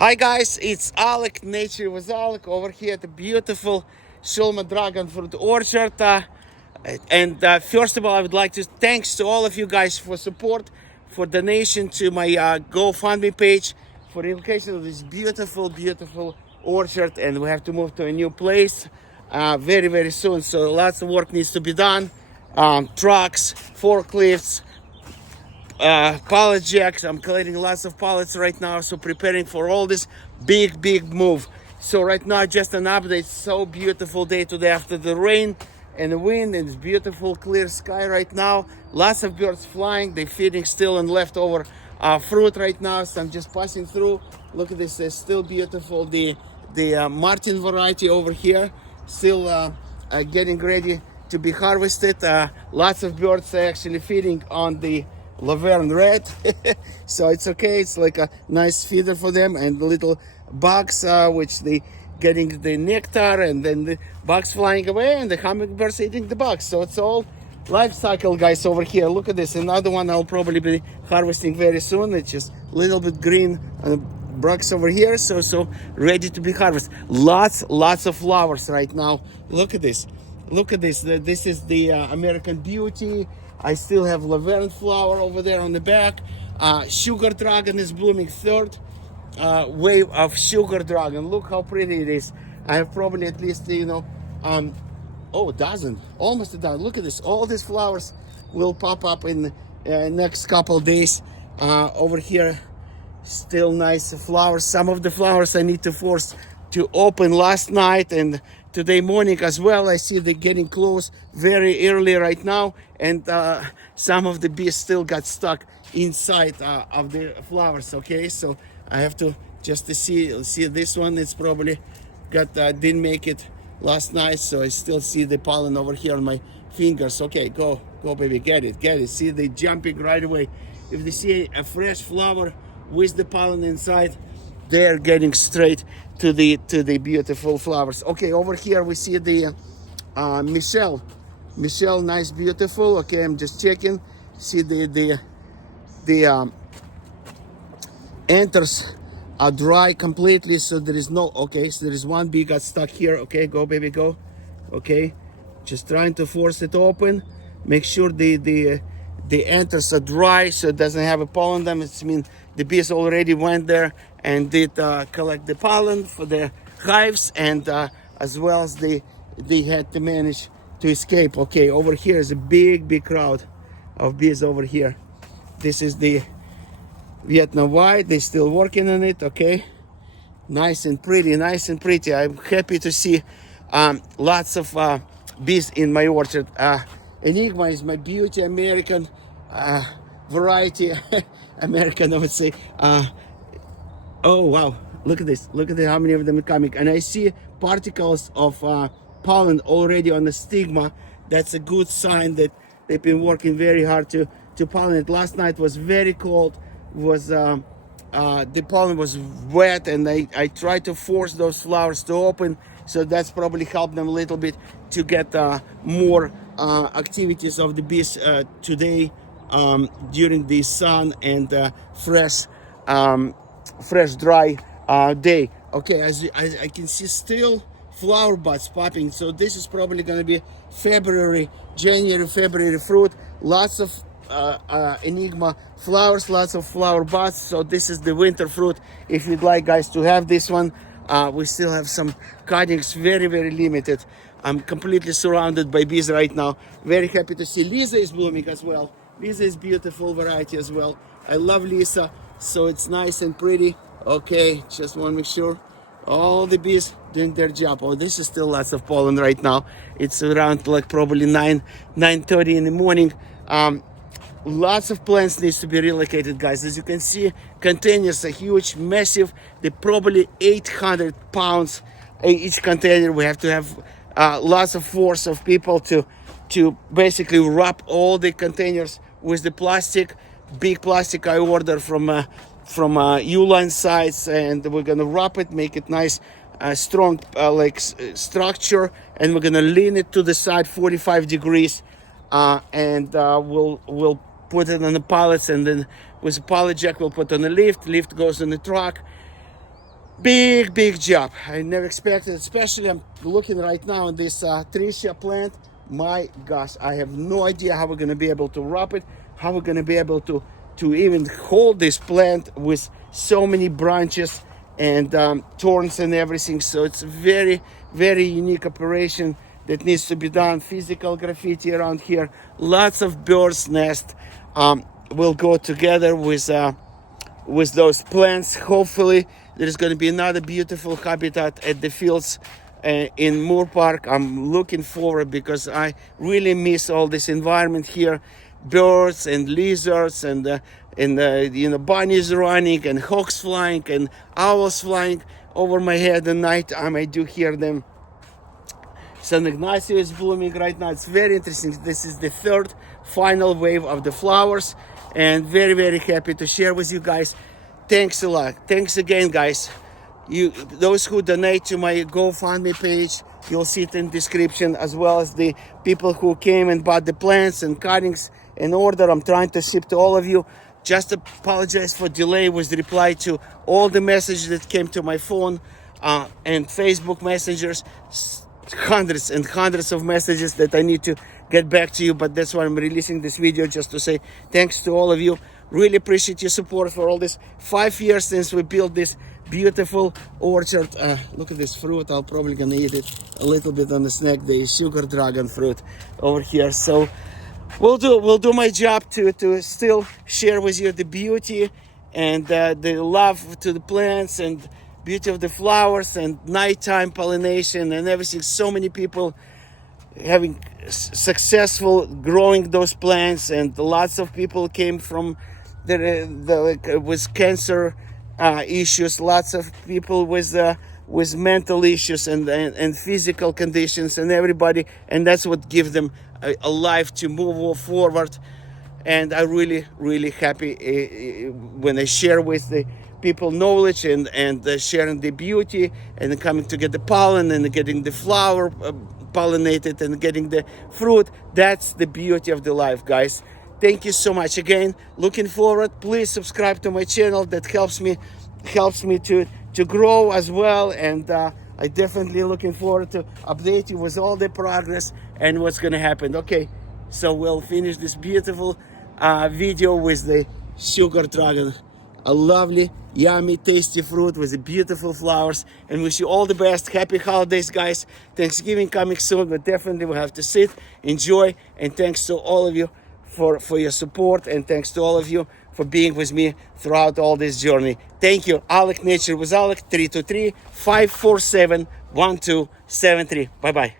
Hi guys, it's Alik, NatureWithAlik over here at the beautiful Dragon fruit orchard. First of all, I would like to thanks to all of you guys for support, for donation to my GoFundMe page for relocation of this beautiful orchard, and we have to move to a new place very soon. So lots of work needs to be done. Trucks, forklifts, pallet jacks. I'm collecting lots of pallets right now, so preparing for all this big move. So right now, just an update. So beautiful day today after the rain and the wind, and it's beautiful clear sky right now. Lots of birds flying. They're feeding still on leftover fruit right now. So I'm just passing through. Look at this. It's still beautiful. The Martin variety over here still getting ready to be harvested. Lots of birds are actually feeding on the Laverne red. So it's okay, it's like a nice feeder for them, and the little bugs which they getting the nectar, and then the bugs flying away and the hummingbirds eating the bugs. So it's all life cycle, guys. Over here, look at this, another one I'll probably be harvesting very soon. It's just a little bit green bugs over here, so ready to be harvested. Lots of flowers right now. Look at this, this is the American Beauty. I still have Laverne flower over there on the back. Sugar Dragon is blooming, third wave of Sugar Dragon. Look how pretty it is. I have probably at least, a dozen, almost a dozen. Look at this. All these flowers will pop up in the next couple days. Over here, still nice flowers. Some of the flowers I need to force to open last night and today morning as well. I see they're getting close very early right now, and some of the bees still got stuck inside of the flowers. Okay, so I have to just to see this one. It's probably got didn't make it last night, so I still see the pollen over here on my fingers. Okay, go baby, get it. See, they jumping right away. If they see a fresh flower with the pollen inside, they're getting straight to the beautiful flowers. Okay, over here we see the Michelle, nice, beautiful. Okay, I'm just checking. See the anthers are dry completely, so there is no. Okay, so there is one bee got stuck here. Okay, go baby, go. Okay, just trying to force it open. Make sure the anthers are dry, so it doesn't have a pollen them. It means the bees already went there and did collect the pollen for their hives, and as well as they had to manage to escape. Okay, over here is a big crowd of bees over here. This is the Vietnam white. They're still working on it. Okay, nice and pretty. I'm happy to see lots of bees in my orchard. Enigma is my beauty American variety. American, I would say. Oh wow, look at this. Look at how many of them are coming. And I see particles of pollen already on the stigma. That's a good sign that they've been working very hard to pollinate. Last night was very cold. The pollen was wet, and I tried to force those flowers to open. So that's probably helped them a little bit to get more activities of the bees today during the sun and fresh dry day. Okay, as I can see still flower buds popping, so this is probably going to be January, February fruit. Lots of Enigma flowers, lots of flower buds. So this is the winter fruit. If you'd like, guys, to have this one, we still have some cuttings, very limited. I'm completely surrounded by bees right now. Very happy to see Lisa is blooming as well. Lisa is beautiful variety as well. I love Lisa, so it's nice and pretty. Okay, just want to make sure all the bees doing their job. Oh, this is still lots of pollen right now. It's around like probably 9:30 in the morning. Lots of plants needs to be relocated, guys. As you can see, containers are huge, massive. They're probably 800 pounds each container. We have to have lots of force of people to basically wrap all the containers with the plastic, big plastic I ordered from Uline sites, and we're gonna wrap it, make it nice, strong structure, and we're gonna lean it to the side 45 degrees, and we'll put it on the pallets, and then with a pallet jack we'll put on the lift goes on the truck, big job. I never expected, especially I'm looking right now at this trichia plant. My gosh, I have no idea how we're gonna be able to wrap it, how we're gonna be able to even hold this plant with so many branches and thorns and everything. So it's a very unique operation that needs to be done. Physical graffiti around here, lots of birds' nest will go together with those plants. Hopefully there's going to be another beautiful habitat at the fields in Moore Park. I'm looking forward because I really miss all this environment here. Birds and lizards and bunnies running and hawks flying and owls flying over my head at night. I do hear them. San Ignacio is blooming right now. It's very interesting. This is the third final wave of the flowers, and very happy to share with you guys. Thanks a lot. Thanks again, guys. Those who donate to my GoFundMe page, you'll see it in the description, as well as the people who came and bought the plants and cuttings in order. I'm trying to ship to all of you. Just apologize for delay with the reply to all the messages that came to my phone and Facebook messengers. Hundreds and hundreds of messages that I need to get back to you, but that's why I'm releasing this video, just to say thanks to all of you. Really appreciate your support for all this 5 years since we built this beautiful orchard. Look at this fruit. I'm probably gonna eat it a little bit on the snack, the sugar dragon fruit over here. So we'll do my job to still share with you the beauty and the love to the plants and beauty of the flowers and nighttime pollination and everything. So many people having successful growing those plants, and lots of people came from with cancer issues. Lots of people with mental issues and physical conditions, and everybody, and that's what gives them a life to move forward. And I'm really happy when I share with the people knowledge and sharing the beauty and coming to get the pollen and getting the flower pollinated and getting the fruit. That's the beauty of the life, guys. Thank you so much again. Looking forward. Please subscribe to my channel. That helps me to grow as well. And I definitely looking forward to update you with all the progress and what's gonna happen. Okay, so we'll finish this beautiful video with the sugar dragon. A lovely, yummy, tasty fruit with the beautiful flowers, and wish you all the best. Happy holidays, guys. Thanksgiving coming soon, but definitely we'll have to sit, enjoy, and thanks to all of you for your support, and thanks to all of you for being with me throughout all this journey. Thank you. Alik, Nature with Alik, 323-547-1273. Bye-bye.